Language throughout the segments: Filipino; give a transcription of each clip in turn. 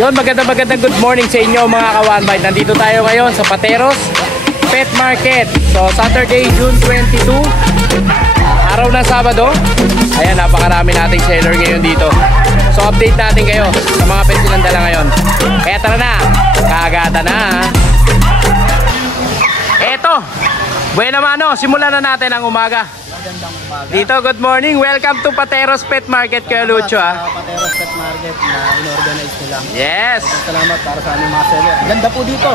Yun, magandang good morning sa inyo mga ka-One Bite. Nandito tayo ngayon sa Pateros Pet Market. So Saturday, June 22, araw ng Sabado. Ayan, napakarami nating seller ngayon dito. So update natin kayo sa mga pet silang dala ngayon. Kaya tara na, kagada na. Eto, buena mano, simulan na natin ang umaga. Magandang umaga. Dito, good morning. Welcome to Pateros Pet Market, Kuya Lucho. Pateros Pet Market na in-organize nila. Yes. Salamat para sa aming mga seller. Ganda po dito.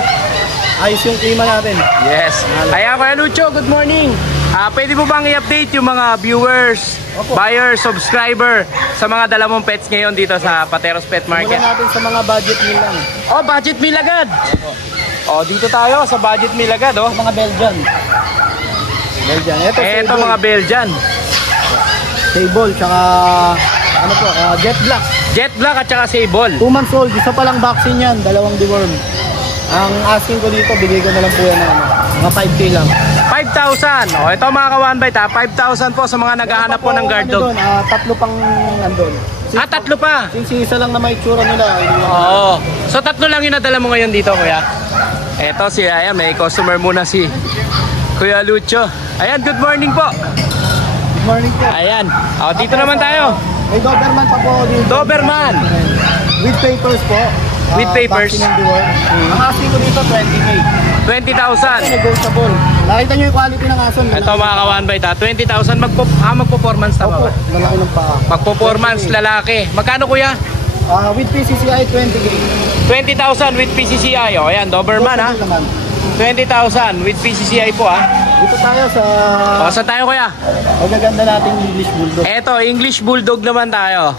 Ayos yung klima natin. Yes. Kaya Kuya Lucho, good morning. Pwede mo bang i-update yung mga viewers, buyers, subscriber sa mga dala mong pets ngayon dito sa Pateros Pet Market? Simulan natin sa mga budget meal lang. Oh, budget meal agad. Oh, dito tayo sa budget meal agad, oh. Mga Belgian. Belgian. Ito mga Belgian. Sable, tsaka ano po, Jet Black. Jet Black at saka Sable. 2 months old, isa pa lang vaccine yan, 2 deworm. Ang asking ko dito, bigay ko na lang po yan na mga 5K lang. 5,000. Oh, ito mga ka-One Bite, 5,000 po sa mga naghahanap po ng guard dog. Tatlo pang nandun. Tatlo pa. Since isa lang na may itsura nila. Oo. So tatlo lang yung nadala mo ngayon dito, kuya. Ito si, ayan, may customer muna si Kuya Lucho. Ayan, good morning po. Good morning po. Ayan. Oh, dito naman tayo. May Doberman pa po dito. Doberman. With papers po. With papers. Ang asking ko dito, 20K. 20,000. Negotiable. Nakita nyo yung quality ng aso. Ito mga ka-One Bite, 20,000. Magpo-performance na ba? Opo, malaki ng paa. Magpo-performance, lalaki. Magkano kuya? With PCCI, 20K. 20,000 with PCCI. O, ayan, Doberman ha. 20,000 with PCCI po ha. Dito tayo sa... O, saan tayo kuya? Magaganda nating English Bulldog. Eto, English Bulldog naman tayo.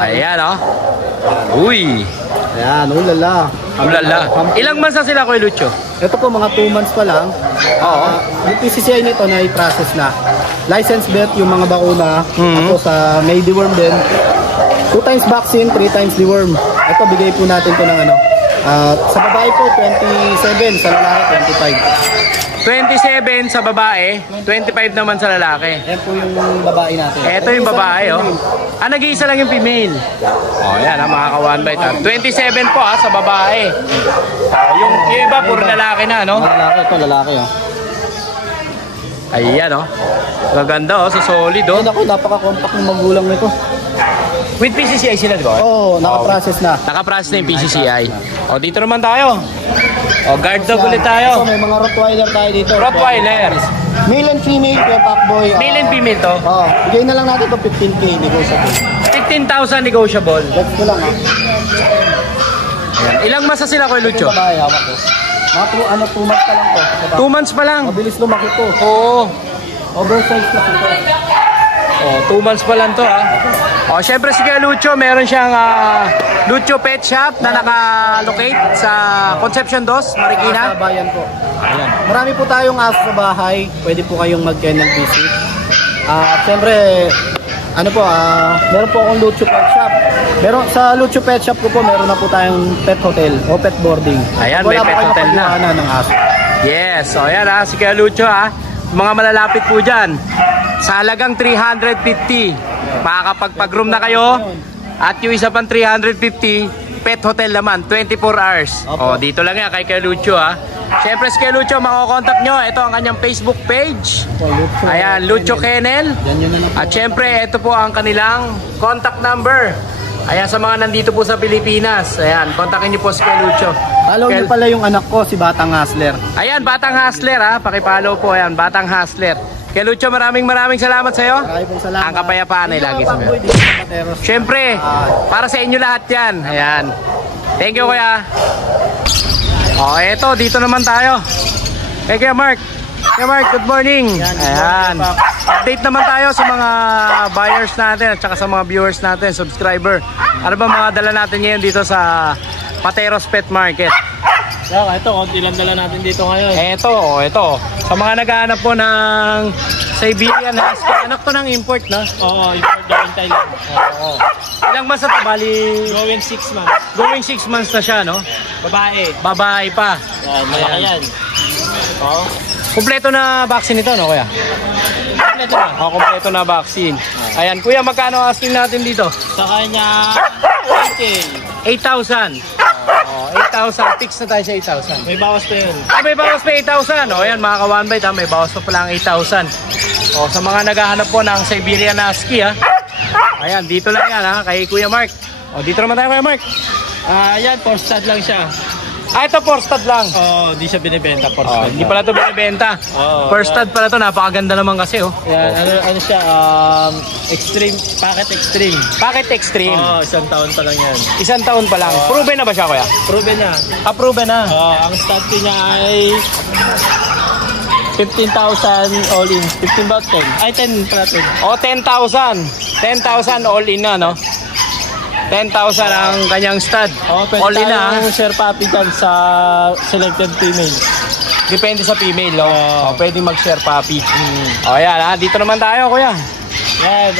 Ayan o. Uy. Ayan, ulala. Ulala. Ilang months na sila Kuya Lucho? Ito po, mga 2 months pa lang. Oo. Yung PCCI nito na i-process na. License vet yung mga bakuna. Tapos may deworm din. 2 times vaccine, 3 times deworm. Ito, bigay po natin to ng ano. Sa babae po, 27. Sa lalaki, 25. 27 sa babae, 25 naman sa lalaki. Yan po yung babae natin. Ito yung babae, oh. Nag-iisa lang yung female. Oh, yan ha, mga ka-One Bite. 27 po ha, sa babae. Yung iba, puro lalaki na, no? Lalaki, ito lalaki, oh. Ayan, oh. Gaganda, oh, sa solid, oh. Ay, naku, napaka-compact ng magulang nito. With PCCI sila, di ba? Oo, naka-process na. Naka-process na yung PCCI. O, dito naman tayo. O, guard dog ulit tayo. May mga Rottweiler tayo dito. Rottweiler. Male and female, kaya Pacboy. Male and female to? Oo, bigay na lang natin ito 15K, negotiable. 15,000 negotiable. Let's go lang, ha. Ayan. Ilang masa sila, Kuya Lucho? Ito babae, hawak ko. Mga 2 months pa lang to. 2 months pa lang. Mabilis lumaki to. Oo. Oversize na ito. Oh, 2 months pa lang to ah. Oh, syempre si Kuya Lucho, meron siyang Lucho Pet Shop na naka-locate sa Concepcion 2, Marikina. Sa bayan po. Ayan. Marami po tayong aso sa bahay. Pwede po kayong mag-kennel visit. At syempre, ano po, meron po akong Lucho Pet Shop. Meron, sa Lucho Pet Shop ko po, meron na po tayong pet hotel o pet boarding. Ayan, may pet hotel na. Ng aso. Yes, so ayan si Kuya Lucho mga malalapit po dyan. Sa halagang 350, makakapagpag-room na kayo. At yung isa pang 350, pet hotel naman, 24 hours. O, dito lang yan kay Kuya Lucho Siyempre si Kuya Lucho, makokontakt nyo. Ito ang kanyang Facebook page. Ayan, Lucho Kennel. At siyempre, ito po ang kanilang contact number. Ayan, sa mga nandito po sa Pilipinas. Ayan, kontakin nyo po si Kuya Lucho. Follow nyo pala yung anak ko, si Batang Hustler. Ayan, Batang Hustler Pakipollow po, ayan, Batang Hustler. Kuya Lucho, maraming salamat sa iyo. Maraming salamat. Ang kapayapaan ay lagi sa iyo. Siyempre, para sa inyo lahat yan. Ayan. Thank you, Kuya. O, eto, dito naman tayo. Hey, Kuya Mark. Kuya Mark, good morning. Ayan. Update naman tayo sa mga buyers natin at saka sa mga viewers natin, subscriber. Ano ba mga dala natin ngayon dito sa Pateros Pet Market? Ito, konti lang dala natin dito ngayon. Ito. Sa mga naghahanap po ng Siberian Husky, anak to ng import, no? Oo, import daw in Thailand. Oo. Ilang months na to? Bali... Going 6 months. Going 6 months na siya, no? Babae. Babae pa. Malaki yan. Oo. Kumpleto na vaccine ito, no, kuya? Kompleto na. Kumpleto na vaccine. Ayan, kuya, magkano asking natin dito? Sa kanya, 8K. 8,000. Oh, 8,000. Fix na tayo sa 8,000. May bawas pa yun. May bawas pa 8,000. O yan mga ka-one bite ha, may bawas pa pala ang 8,000. O sa mga naghahanap po ng Siberian Husky ha. Ayan, dito lang yan ha, kay Kuya Mark. O dito naman tayo Kuya Mark. Yan, 4-stud lang siya. Ito 4-stud lang. Di siya binibenta, 4-stud. Hindi pala ito binibenta. First stud pala ito, napakaganda naman kasi oh. Yan, ano siya, extreme, packet extreme. Packet extreme. Isang taon pa lang yan. Isang taon pa lang. Proven na ba siya Kuya? Proven na. Proven na. Ang stud fee niya ay 15,000 all in. 15 ba 10? Ay, 10 pala 10. 10,000. 10,000 all in na no? 10,000 ang kanyang stud. Pwede all in na. tayong share puppy dyan sa selected female. Depende sa female, no? Pwede mag-share puppy. Ayan, dito naman tayo, Kuya. Yan,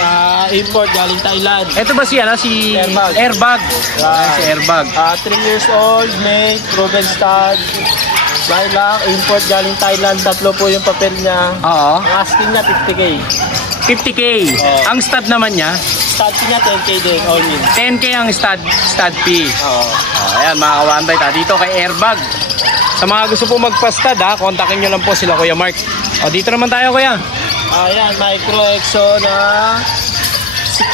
import galing Thailand. Ito ba siya, si Airbag? Ayan, si Airbag. 3 years old, mate, proven stud. Dahil lang, import galing Thailand. 3 po yung papel niya. Oo. Ang asking niya, 50K. 50K. Ang stud naman niya? Stud fee niya, 10K din, all in. 10K ang stud fee. Ayan, mga ka-one bite dito kay Airbag. Sa mga gusto po magpa-stud kontakin nyo lang po sila Kuya Mark. Dito naman tayo Kuya. Ayan, micro exo na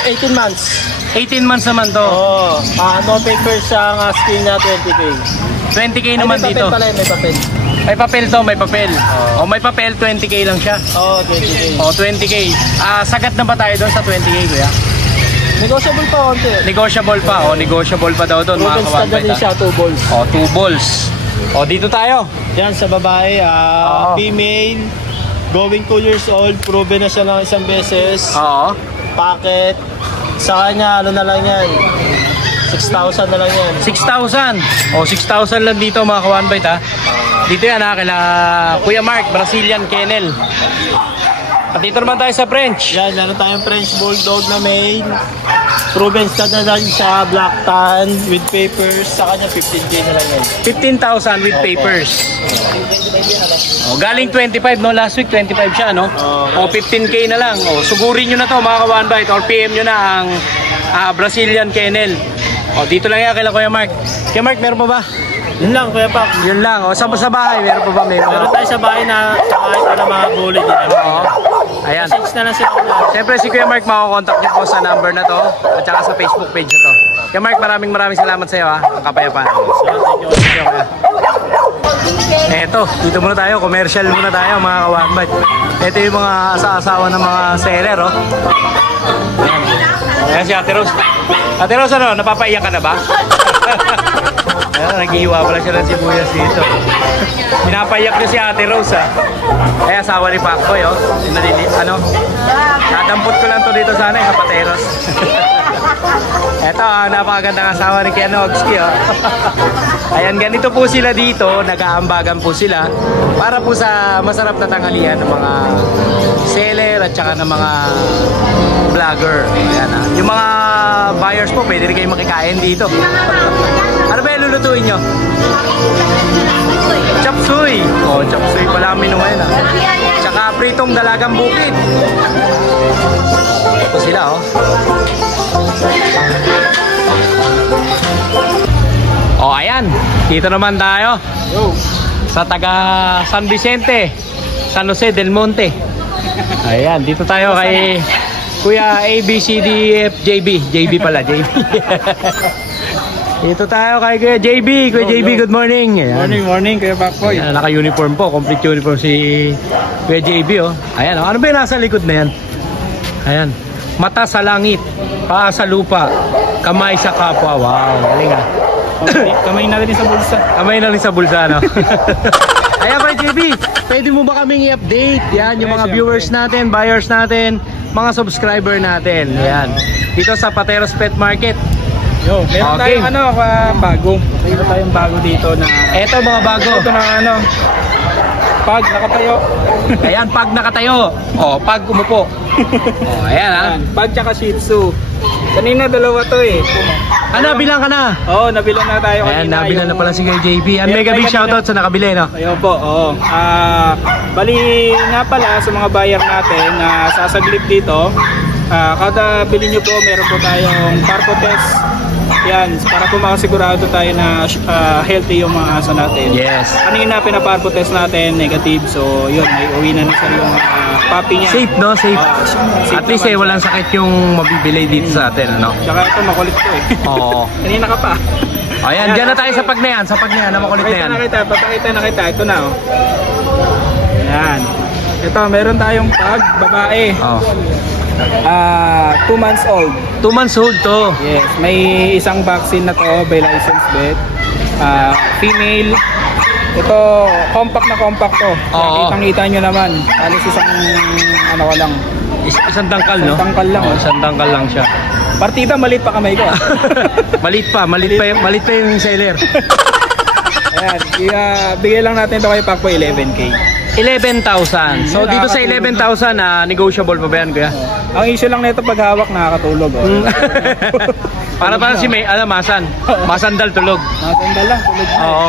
18 months. 18 months naman to. No papers ang asking niya, 20K. 20K naman may dito. Papel pala, may papel. May papel to, may papel. May papel, 20K lang siya. 20K. 20K. Sagat na ba tayo doon sa 20K Kuya? Negotiable pa konti. Negotiable pa. Negotiable pa daw doon mga ka-one bite. Siya, 2 balls. 2 balls. Dito tayo. Yan sa babae, female, going 2 years old, proven na siya ng isang beses. Packet. Sa kanya, ano na lang yan, 6,000 na lang yan. 6,000. 6,000 lang dito mga ka-one bite Dito yan kila Kuya Mark, Brazilian Kennel. At dito naman tayo sa French. Yan, meron tayong French Bulldog na male. Proven stud na lang siya, black tan, with papers. Sa kanya, 15K na lang yan. 15,000 with papers. Galing 25 no? Last week 25 siya no? 15K na lang. Sugurin nyo na to mga ka-one bite or PM nyo na ang Brazilian Kennel. Dito lang yan kila Kuya Mark. Kuya Mark, meron pa ba? Yun lang, Kuya Pak. Yun lang. Sa bahay, meron pa ba? Meron tayo sa bahay na kahit ano mga bully dito. Ayan. Message na lang sila. Siyempre si Kuya Mark, makakontakt niyo po sa number na to at saka sa Facebook page na to. Kuya Mark, maraming salamat sa iyo Ang kapayapaan. Thank you. Eto, dito muna tayo. Commercial muna tayo mga ka-one bite. Ito yung mga asawa ng mga seller Ayan si Ate Rose. Ate Rose, napapaiyak ka na ba? Nag-iiwa pala siya ng sibuyas dito. Pinapaiyak niya si Ate Rose Kaya asawa ni Pacboy nadampot ko lang to dito sana sa Pateros. Eto napakagandang asawa ni Ken Ogski Ayan, ganito po sila dito. Nag-aambagan po sila para po sa masarap na tanghalian ng mga seller at saka ng mga vlogger. Ayan Yung mga buyers po, pwede rin kayo makikain dito. Ano ba yung lulutuin nyo? Chop suey. Chop suey pala kami nung ngayon Tsaka pritong dalagang bukid. Ito sila ayan. Dito naman tayo sa taga San Vicente, San Jose del Monte. Ayan, dito tayo kay Kuya ABCDFJB. JB pala, JB. Dito tayo kay Kuya JB. Kuya JB, good morning. Ayan. Morning, Kuya Pacboy. Naka-uniform po, complete uniform si Kuya JB Ayan, ano ba yung nasa likod na yan? Ayan. Mata sa langit, paa sa lupa, kamay sa kapwa. Wow, galing Kamay na rin sa bulsa. Kamay na rin sa bulsa, Ayan Kuya JB, pwede mo ba kaming i-update? Yan, yung mga viewers natin, buyers natin, mga subscriber natin. Yan. Dito sa Pateros Pet Market. Meron tayong bago. Meron tayong bago dito na... Eto mga bago. Ito na pag nakatayo. Ayan, pag nakatayo. Pag umupo. Ayan Pag tsaka Shih Tzu. Kanina dalawa to nabilang ka na? Nabilang na tayo kanina. Ayan, nabilang na pala si Kuya JB. Mega big shoutout sa nakabili, Ayun po, bali nga pala sa mga buyer natin na sasaglit dito, kada bili nyo po, meron po tayong Parco Test Yan, para po makasigurado tayo na healthy yung mga aso natin. Yes. Kanina pinaparpo test natin, negative. So yun, may uwi na sir yung puppy niya. Safe, no? Safe. Safe At least naman walang sakit yung mabibili dito sa atin, ano? Tsaka ito, makulit to eh. Oo. Kanina ka pa. Ayan, dyan na tayo sa pag na yan, na makulit na yan. Papakita na kita. Ito na, oh. Ayan. Ito, meron tayong pag, babae. Oh. 2 months old. 2 months old to. Yes, may isang vaccine na to by licensed vet. Female. Ito, compact na compact to. Oo. Kitang-kita nyo naman. Halos isang, ano ko lang. Isang tangkal, no? Isang tangkal lang. Oh, isang tangkal lang siya. Partida, maliit pa kamay ko. Malit pa yung seller. Ayan, bigay lang natin ito kay Pacboy 11K. 11,000. So dito sa 11,000 negotiable pa ba yan, kuya? Ang issue lang nito pag hawak nakakatulog. Oh. Para si May, masan. Masandal tulog. Masandal lang, tulog na. Oo.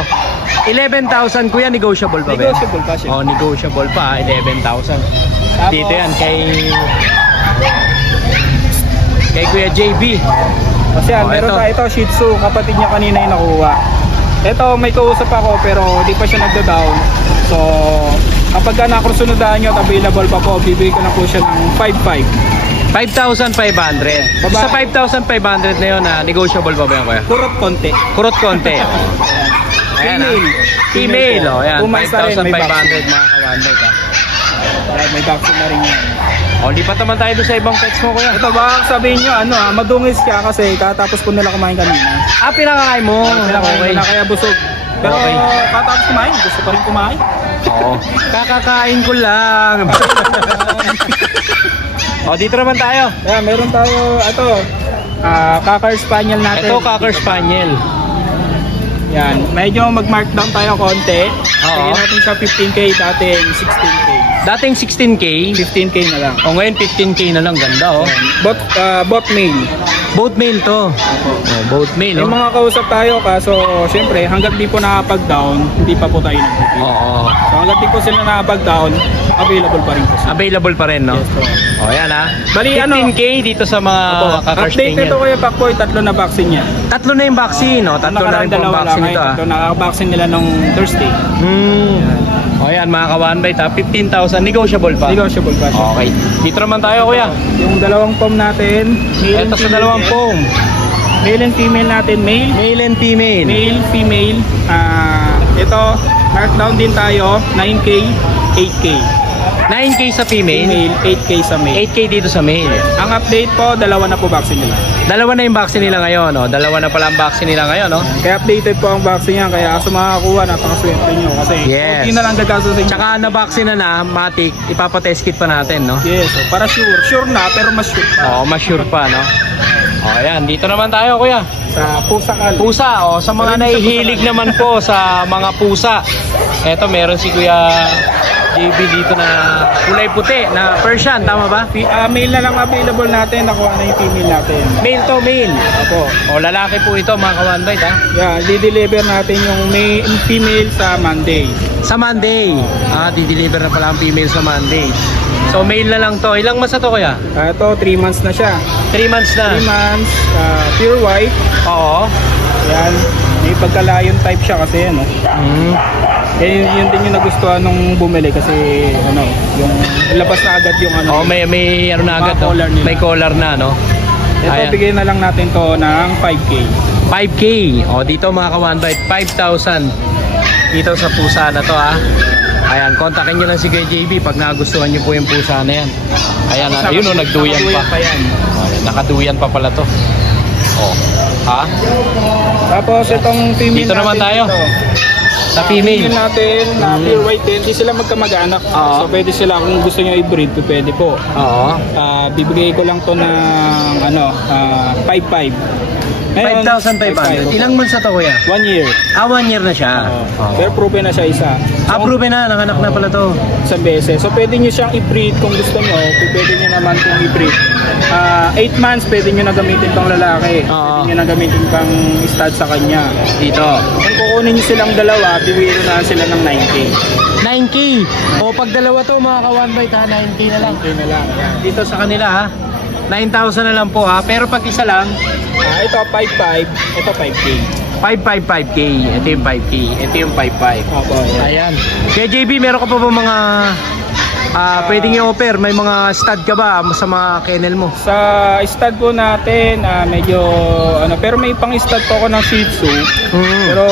11,000 kuya, negotiable pa ba yan? Negotiable pa siya. Oh, negotiable pa, 11,000. Dito yan kay Kuya JB. Kasi meron tayo ito, Shih Tzu, kapatid niya kanina yung nakuha. Ito, may kausap ako pero hindi pa siya nagda-down. So, kapag nakursunodahan nyo at available pa po, bibigay ko na po siya ng 5,500. 5,500. Sa 5,500 na yun, negotiable pa ba yan, kuya? Kurot konti. Kurot konti. Ayan, female. Oh, ayan, 5,500 mga kawanday ka. May vaccine na rin yan. O, lipat naman tayo doon sa ibang pets mo, kuya. Ito, baka sabihin nyo, madungis ka kasi katapos ko nila kumain kanina. Pinakakain mo. Okay. Kaya busog. Pero katapos kumain, gusto pa rin kumain. Oo. Kakakain ko lang. O, dito naman tayo. Yeah, meron tayo, ito, Cocker Spaniel natin. Ito, Cocker Spaniel. Yan, medyo mag-markdown tayo konti. Sige natin sa 15K, dating 16K. Dating 16K? 15K na lang. O, ngayon 15K na lang. Ganda, oh. Both male. Both male to. Oh, both male, May mga kausap tayo, kaso syempre, hanggat di po nakapag-down, hindi pa po tayo nag-repeat. Oo. So, hanggat di po sila nakapag-down, available pa rin po sila. Available pa rin, no? Yes po. O, yan, ha. Bali, 15K dito sa mga Cocker update Spaniel. ito kaya Pacboy, 3 na vaccine niya. 3 na yung vaccine, no? 3 na rin po ang vaccine ito, ha. Nakaka-vaccine nila nung Thursday. O, yan, mga ka-one-bite, ha. 15,000. Negotiable pa. Negotiable pa siya. Okay. Dito naman tayo, kuya. Yung dalawang pom natin. Ito sa dalawang pom. Male and female natin. Male and female. Male, female. Ito, markdown din tayo. 9K, 8K. 9K sa female. Female, 8K sa male. 8K dito sa male. Ang update po, 2 na po vaccine nila. 2 na yung vaccine nila ngayon, no? 2 na pala ang vaccine nila ngayon, no? Kaya updated po ang vaccine yan. Kaya sa makakakuha, napakaswerte nyo. Kasi Yes. hindi na lang gagasto sa inyo. Tsaka na-vaccine na matik, ipapatest kit pa natin, no? Yes, so, para sure. Sure na, pero mas sure pa. Oo, mas sure pa, no? O, ayan. Dito naman tayo, kuya. Sa Pusakal. Pusa, sa mga nahihilig naman po sa mga pusa. Eto, meron si Kuya JB dito na kulay puti na Persian, tama ba? Male na lang available natin. Nakuha na yung female natin. Male to, male. Opo. O, lalaki po ito, mga ka-one-bite, ha? Yeah, di-deliver natin yung female sa Monday. Sa Monday. Di-deliver na pala ang female sa Monday. So, male na lang to. Ilang months na to, kuya? Ito, 3 months na siya. 3 months na. 3 months, pure white. Oo. Yan. May pagka-lion type siya kasi, ano. Yun din yung nagustuhan nung bumili kasi, yung labas na agad yung ano. May ano na agad, no? Collar nila. May collar na, no? Ito, Ayan. bigay na lang natin to ng 5K. 5K. O, dito mga ka-one-bite, 5,000. Dito sa pusa na to, ha? Ayan, kontakin nyo lang si Kuya JB pag nagustuhan nyo po yung pusa na yan. Ayan, ayun, nagduyan pa. Yan. Nakaduyan pa pala to. O, ha? Tapos itong female Dito naman natin tayo. dito. Sa female. Natin na pure white din, hindi sila magkamag-anak. So pwede sila, kung gusto nyo i-breed, pwede po. Oo. Bibigay ko lang to ng 5,500. 5,500. Ilang months na to, kuya? 1 year. 1 year na siya. Pero proven na siya isa. Proven na, nanganak na pala to. Isang beses. So pwede nyo siyang i-breed kung gusto nyo. Pwede nyo naman kung i-breed. 8 months pwede nyo na gamitin pang lalaki. Pwede nyo na gamitin pang stud sa kanya. Dito. Kung kukunin nyo silang dalawa, bibigyan na sila ng 9K. 9K. O, pag dalawa to, mga ka-one bite, ha? 9K na lang. 9K na lang. Yan. Dito sa kanila, ha? 9,000 na lang po ha. Pero pag isa lang, Ito 5.5, ito 5K. 5,500, 5K. Ito yung 5K. Ito yung 5,500. Opo, Ayan. Kaya JB, meron ka pa ba mga pwedeng i-offer? May mga stud ka ba sa mga kennel mo? Sa stud po natin, medyo pero may pang stud po ako ng Shih Tzu. Pero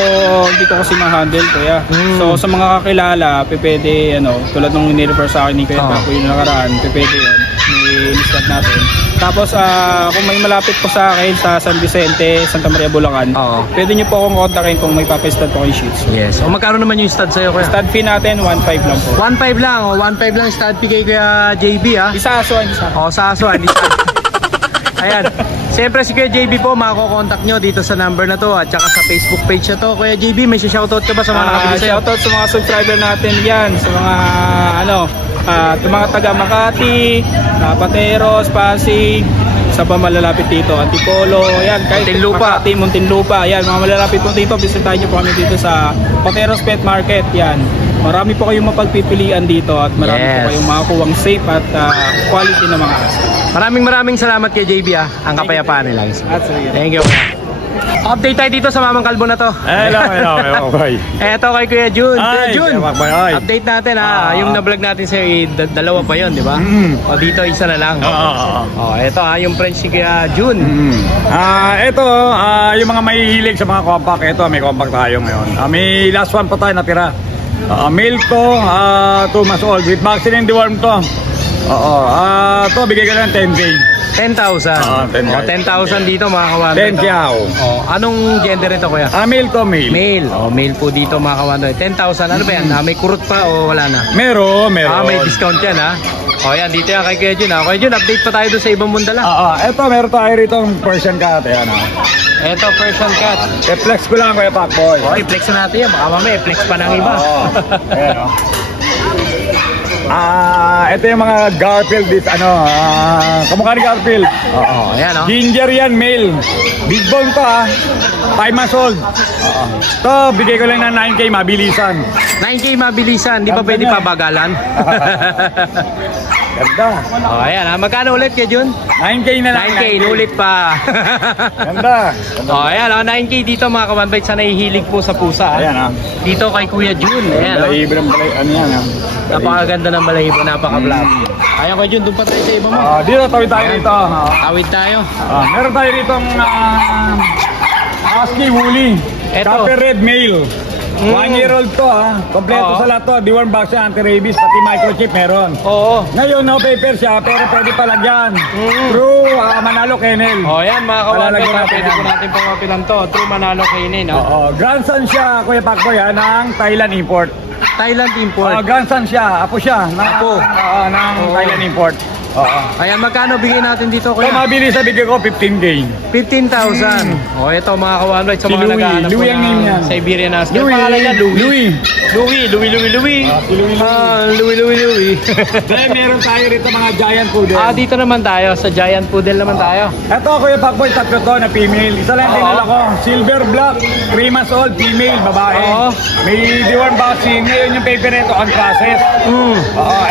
hindi ko kasi ma-handle kuya. So sa mga kakilala, pwede tulad nung ni-refer sa akin ni Kuya Paco yung nakaraan, pwede yun. May stud natin. Tapos kung may malapit po sa akin sa San Vicente, Santa Maria, Bulacan, pwede nyo po akong kontakin kung may papastad po kayo Shih Tzu. Yes. O magkano naman yung stud sa'yo kuya? Stud fee natin 1.5 lang po. 1.5 lang. O 1.5 lang stud fee kay Kuya JB ha. Isa asuan, isa. O sa asuan. Ayan. Siyempre si Kuya JB po, makakokontak nyo dito sa number na to at saka sa Facebook page na to. Kuya JB, may shoutout ka ba sa mga nakabili sa'yo? Shoutout sa mga subscriber natin yan, sa mga mga taga Makati, Pateros, Pasig, sa pa malalapit dito, Antipolo, yan, kahit Muntinlupa. Makati, Muntinlupa, yan, mga malalapit po dito, bisitahin nyo po kami dito sa Pateros Pet Market, yan. Marami po kayong mapagpipilian dito at marami po kayong makakuwang safe at quality na mga aso. Maraming salamat kay JB ha. Ang kapayapaan nila. Thank you. Update tayo dito sa Mamang Kalbo na to. Hello, boy. Eto kay Kuya Jun. Kuya Jun, ay. update natin ha. Yung na-vlog natin sa'yo, dalawa pa yon, di ba? O dito, isa na lang. O, eto ha, yung French ni Kuya Jun. Ito, yung mga mahihilig sa mga compact. Ito, may compact tayo ngayon. May last one pa tayo natira. Male to, 2 months old. With vaccine and deworm to. Ito, bigay ka lang 10K. 10,000. 10,000 dito mga kawan. 10 siyaw. Anong gender ito kuya? Male to, male. Male. Male po dito mga kawan. 10,000. Ano ba yan? May kurot pa o wala na? Meron. May discount yan ha. Yan, dito yan kay Kuya Jun ha. Kuya Jun, update pa tayo doon sa ibang mundala. Ito, meron tayo rito Persian cat. Ayan Ito, Persian cat. I-flex ko lang Kuya Pacboy. I-flex na natin yan. Baka mamaya, i-flex pa ng iba. Ayan ito yung mga Garfield kamukha ni Garfield. Ayan Ginger yan, male. Big bone to 5 months old. To, bigay ko lang ng 9K mabilisan. 9K mabilisan, di ba pwede pabagalan? Ganda. Ayan magkano ulit kay Jun? 9K na lang. 9K, ulit pa. Ganda. Ayan 9K dito mga kawanbait sa nahihilig po sa pusa. Ayan dito kay Kuya Jun. Ayan balahibo ng yan napakaganda ng balahibo, napaka-black. Ayan Kuya Jun, doon pa tayo sa iba mo. Dito, tawid tayo rito. Tawid tayo. Meron tayo rito Husky Woolly. Copper red male. 1-year-old to kompleto sa lahat to. Deworm vaccine, anti-rabies, pati microchip meron. Ngayon no paper siya pero pwede palagyan. True Manalo Kennel. Yan mga kawanbait, pwede ko natin pangapilan to. True Manalo Kennel. Grandson siya Kuya Pacboy ng Thailand import. Thailand import. Grandson siya, apo siya. Apo. Ng Thailand import. Ayan, magkano bigay natin dito kuya? Mabilis sa bigay ko 15K. 15,000. Ito mga kawanbait sa mga naghahanap Louie ang name niya. Siberian Husky. Louie. Pangalan niya Louie. Louie. Meron tayo rito mga giant poodle. Dito naman tayo, sa giant poodle naman tayo. Ito Kuya Pacboy, tatlo to na female. Isa lang dinala ko. Silver black, 3 months old, female, babae. May deworm vaccine. Ngayon yung paper nito, unprocessed.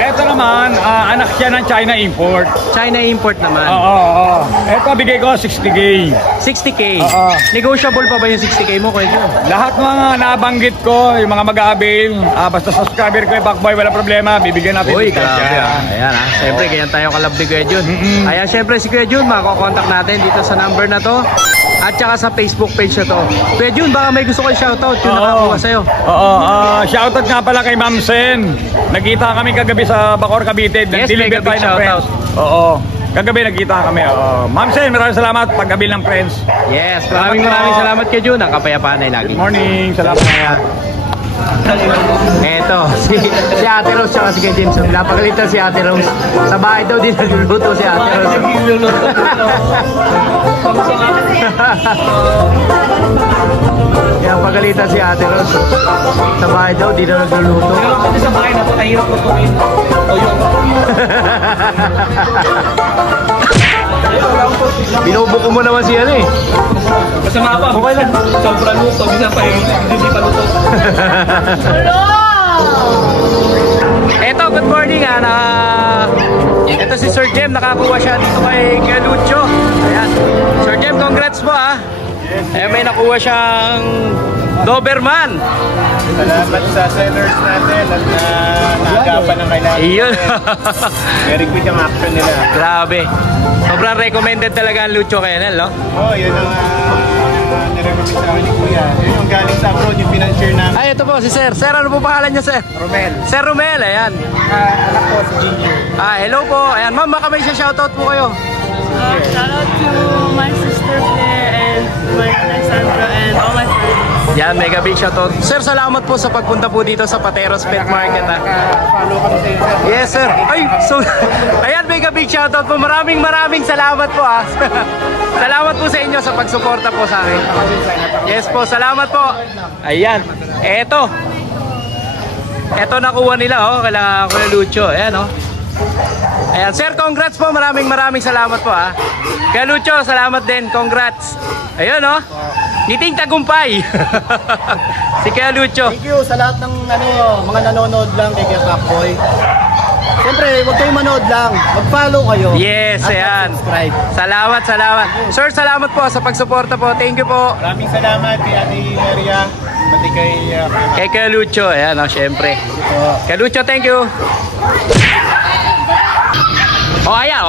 Ito naman, anak siya ng China import. China import naman. Ito bigay ko 60K. 60K. Negotiable pa ba yung 60K mo kuya Jun? Lahat mga nabanggit ko, yung mga mag-avail, basta subscriber ko yung Pacboy, wala problema, bibigyan natin. Uy, grabe Ayan Siyempre, ganyan tayo kalab ni Kuya Jun. Ayan, siyempre si Kuya Jun, makakontakt natin dito sa number na to. At saka sa Facebook page na to. Kuya Jun, baka may gusto kayo shoutout yung nakakuha sa'yo. Shoutout nga pala kay Ma'am Sen. Nagkita kami kagabi sa Bacoor, Cavite. Yes, mega big shoutout. Kagabi nagkita kami. Ma'am Sen, maraming salamat. Paggabi ng friends. Yes, maraming salamat kay Jun. Ang kapayapaan ay lagi. Good morning. Salamat. Eto, si Ate Rose tsaka si Kuya James. Napakalitan si Ate Rose. Sa bahay daw din nagluluto si Ate Rose. Kaya pagalitan si Ate Rose. Sa bahay daw, di na nagluluto. Sa bahay, napakahirap lutuin. Binubuko mo naman si ano eh. Masama pa. Okay lang. Sobrang luto. Bisa pa hindi pa luto. Eto, good morning Ito ito si Sir Jem, nakakuha siya dito kay Lucho. Ayan. Sir Jem, congrats po ha. Ayan, may nakuha siyang Doberman. Salamat sa sellers natin at naagapan ng kailangan. Iyon. Very quick ang action nila. Grabe. Sobrang recommended talaga ang Lucho Kennel, no? Oo, yun ang nirecommend sa akin ni Kuya. Yun yung galing sa abroad, yung financier namin. Ay, ito po si Sir. Sir, ano po pangalan niya, Sir? Romel. Sir Romel, ayan. Anak ko si Ginger. Hello po. Ayan, ma'am, baka may shoutout po kayo. Shout out to my sister Claire and my friend Sandra and all my friends. Yan, mega big shoutout. Sir, salamat po sa pagpunta po dito sa Pateros Pet Market. Follow kami sa iyo, sir. Yes, sir. Ay, so, ayan, mega big shoutout po. Maraming salamat po ha. Salamat po sa inyo sa pagsuporta po sa akin. Yes po, salamat po. Ayan, eto nakuha nila kala Kuya Lucho. Ayan Ayan, sir, congrats po. Maraming salamat po ha. Kuya Lucho, salamat din. Congrats. Ayun ngiting tagumpay. Si Kuya Lucho. Thank you sa lahat ng mga nanonood lang kay Kuya Pacboy. Siyempre, huwag kayong manood lang. Mag-follow kayo. Yes, at ayan. mag-subscribe. Salamat. Sir, salamat po sa pagsuporta po. Thank you po. Maraming salamat kay Ate Maria. Pati kay Kuya Lucho. Ayan, syempre. Kuya Lucho, thank you. Ayan,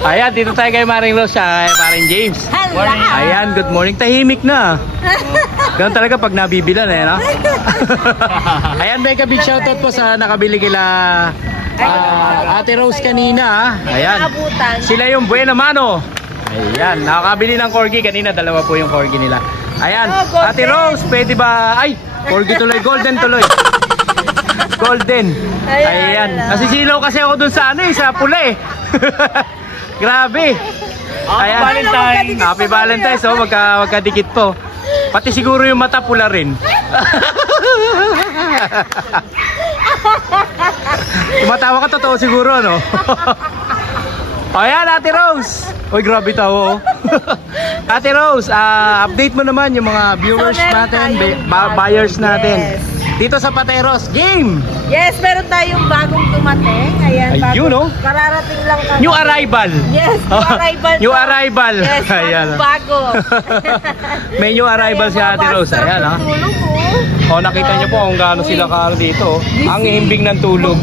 ayan, dito tayo kay Maring Rose, kay Maring James. Ayan, good morning. Tahimik na. Ganun talaga pag nabibilan no? Ayan, mega big shoutout po sa nakabili kila Ate Rose kanina. Ayan, sila yung buena mano. Ayan, nakakabili ng corgi kanina. Dalawa po yung corgi nila. Ayan, Ate Rose, pwede ba? Ay, corgi tuloy, golden tuloy. Golden. Ayan. Nasisilaw kasi ako dun sa sa pula Grabe. Ayan. Happy Valentine's. Magkadikit po. Pati siguro yung mata pula rin. Tumatawa ka, totoo siguro, no? Ayan, Ate Rose. Uy, grabe tao. Ate Rose, update mo naman yung mga viewers natin, buyers natin. Dito sa Pateros, game! Yes, meron tayong bagong dumating. Ayan, kararating lang kami. New arrival. Yes, new arrival. New arrival. Yes, bago. May new arrival si Ate Rose. Ayan, nakita niyo po kung gaano sila kaano dito. Ang himbing ng tulog.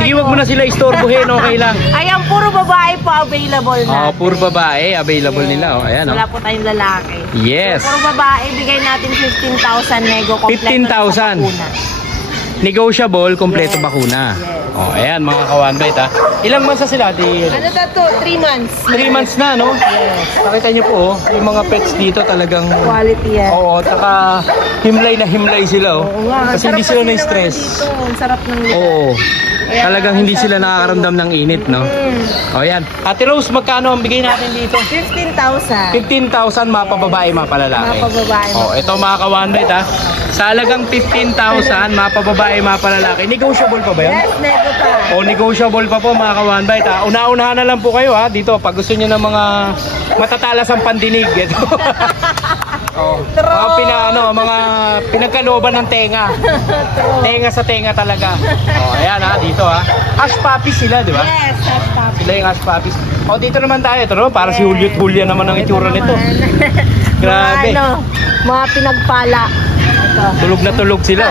Sige, wag mo na sila istorbohin, okay lang. Ayan, puro babae po available na. Puro babae available nila. Ayan, wala po tayong lalaki. Yes. So, puro babae, bigay natin 15,000 nego. 15,000. Negotiable, kompleto bakuna. Ayan, mga ka-one-bite Ilang months na sila? Ano to? 3 months. 3 months na, no? Yes. Nakita niyo po, yung mga pets dito talagang quality yan. Oo, taka himlay na himlay sila, Oo nga. Kasi hindi sila na-stress. Ang sarap ng nila. Oo. Talagang hindi sila nakakaramdam ng init, no? Ayan. Ate Rose, magkano ang bigay natin dito? 15,000. 15,000 mapababae, mapalalaki. Mapababae. Ito mga ka-one-bite Sa halagang 15,000 mapababae, mapalalaki. Negotiable pa ba yan? Yes, nego pa. Negotiable pa po mga ka-one-bite Una-unahan na lang po kayo dito pag gusto niyo ng mga matatalas ang pandinig. Ito. Mga pinagkalooban ng tenga. Tenga sa tenga talaga. Ayan dito Ash puppies sila, di ba? Yes, ash puppies. Sila yung ash puppies. Dito naman tayo. Ito para si Juliet naman ang itsura nito. Grabe. Mga pinagpala. Tulog na tulog sila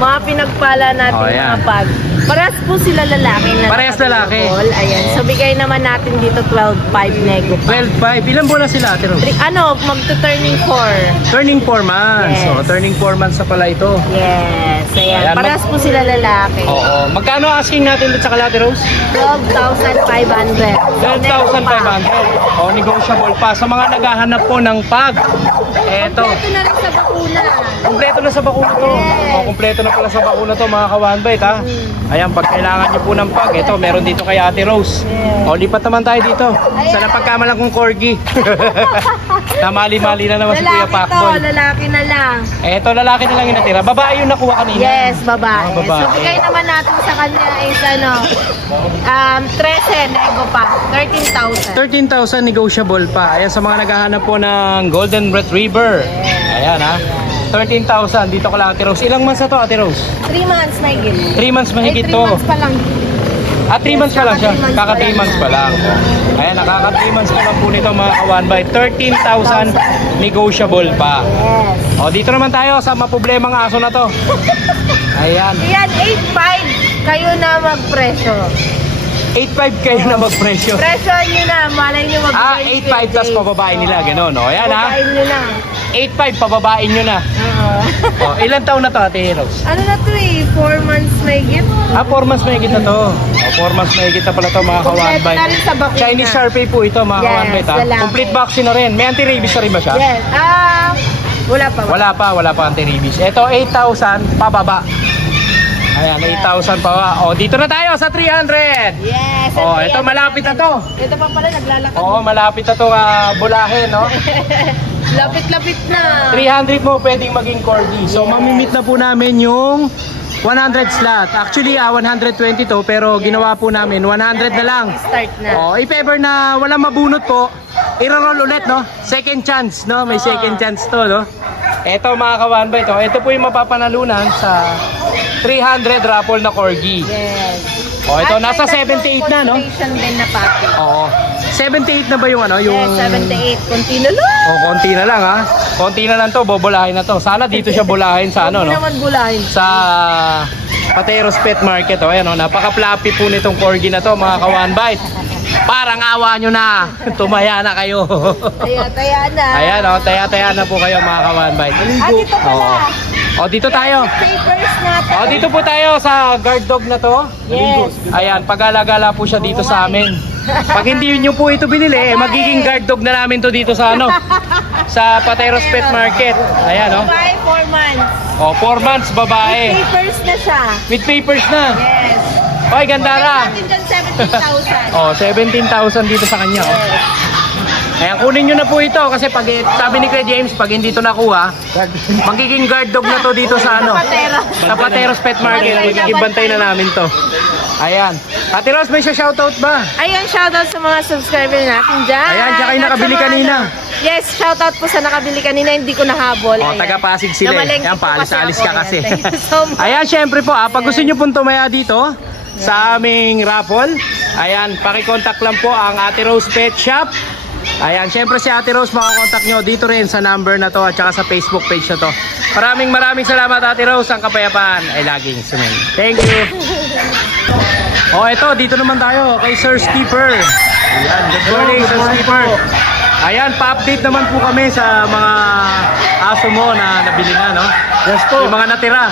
Mga pinagpala natin mga pag. Parehas po sila lalaki na. Parehas lalaki. Ayan. So bigay naman natin dito 12,500 nego. 12,500. Ilan buwan na sila, Ate Rose? Magto-turning 4. Turning 4 months. Yes. Turning 4 months na pala ito. Yes. Ayan. Parehas po sila lalaki. Magkano asking natin dito sa Ate Rose? 12,500. 12,500. Negotiable pa. Sa mga naghahanap po ng pag. Eto. Kompleto na rin sa bakuna. Kompleto na sa bakuna to. Yes. Kompleto na pala sa bakuna to mga ka-one-bite Ayan, pag kailangan niyo po ng pag, ito, meron dito kay Ate Rose. Lipat naman tayo dito. Sa napagkamalang kong corgi. Namali-mali na naman si Kuya Pacboy. Lalaki na lang. Eto, lalaki na lang yung natira. Babae yung nakuha kanina. Yes, babae. Babae. So, bigay naman natin sa kanya is 13 nego pa. 13,000. 13,000 negotiable pa. Ayan, sa mga naghahanap po ng Golden Retriever. Ayan 13,000 dito ko lang Ate Rose. Ilang months na to Ate Rose? 3 months mahigit. 3 months mahigit to. 3 months pa lang. Ah, 3 months pa lang siya. Kaka 3 months pa lang. Ayan, nakaka 3 months pa lang po nito mga ka-1 by 13,000 negotiable pa. Yes. O, dito naman tayo sa maproblemang aso na to. Ayan. Yan, 8.5. Kayo na magpresyo. 8.5 kayo na magpresyo. Presyo nyo na, malay nyo mag-8.5. Ah, 8.5 tas pababain nila, gano'n. O, ayan ha. Pababain nyo na. 8.5 pababain nyo na. O, ilan taon na to, Ate Rose? Ano na to eh, 4 months may gift. Ah, 4 months may kita to. O, 4 months may kita pala to mga ka-1 Complete by. na rin sa bakuna. Chinese Sharpei po ito mga ka-1 by ha. lalaki. Complete vaccine na rin. May anti-rabies na rin ba siya? Yes. Wala pa. Wala pa anti-rabies. Ito 8,000 pababa. Ayan, 8,000 pa ba? O, dito na tayo sa 300. Yes. O, ito malapit na to. Ito pa pala, naglalakad. Oo, malapit na to bulahin, no? Lapit-lapit na. 300 mo pwedeng maging corgi. So, mamimit na po namin yung 100 slot. Actually, 120 to, pero ginawa po namin 100 na lang. Start na. O, if ever na walang mabunot po, i-roll ulit, no? Second chance, no? May second chance to, no? Ito mga ka-1 by to. Ito po yung mapapanalunan sa 300 raffle na corgi. Yes. O, ito, At nasa may 78 na, no? consultation din na package. Oo. 78 na ba yung ano? Yung... Yes, 78. Konti na lang. O, konti na lang, ha? Konti na lang to, bobolahin na to. Sana dito siya bolahin sa ano, no? Hindi naman bulahin. Sa Pateros Pet Market. O, ayan, o. Napaka-fluffy po nitong corgi na to, mga ka-1 bite. Parang awa nyo na. Tumaya na kayo. Taya na. Ayan, o. Taya-taya na po kayo, mga ka-1 bite. Dito pala. O, dito tayo. Papers natin. O, dito po tayo sa guard dog na to. Yes. Ayan, pag-alagala po siya dito sa amin. Pag hindi nyo po ito binili, magiging guard dog na namin to dito sa ano, sa Pateros Pet Market. Ayan, o. Babae, 4 months. O, 4 months, babae. Papers na siya. With papers na. Yes. Oy, ganda na. Natin dyan 17,000. O, 17,000 dito sa kanya. O. Ayan, kunin nyo na po ito kasi pag, sabi ni Kuya James, pag hindi ito nakuha, magiging guard dog na to dito sa ano, sa Pateros Pet Market. Magiging bantay na namin to. Ayan. Ate Rose, may shoutout ba? Ayun, shoutout sa mga subscriber natin dyan. Ayan, tsaka yung At sa nakabili mga kanina. Yes, shoutout po sa nakabili kanina. Hindi ko nahabol. O, Ayan. taga-Pasig sila. Namalengke Ayan, po paalis-alis ako. ka kasi. Ayan, thank you so much. Ayan, syempre po, pag gusto nyo pong tumaya dito sa aming raffle, ayan, pakicontact lang po ang Ate Rose Pet Shop. Ayan, syempre si Ate Rose makakontakt nyo dito rin sa number na to at saka sa Facebook page na to. Maraming salamat Ate Rose. Ang kapayapaan ay laging sumayin. Thank you. O, ito, dito naman tayo kay Sir Skipper. Ayan, good morning Sir Skipper. Ayan, pa-update naman po kami sa mga aso mo na nabili na, no? Yes po. Yung mga natira.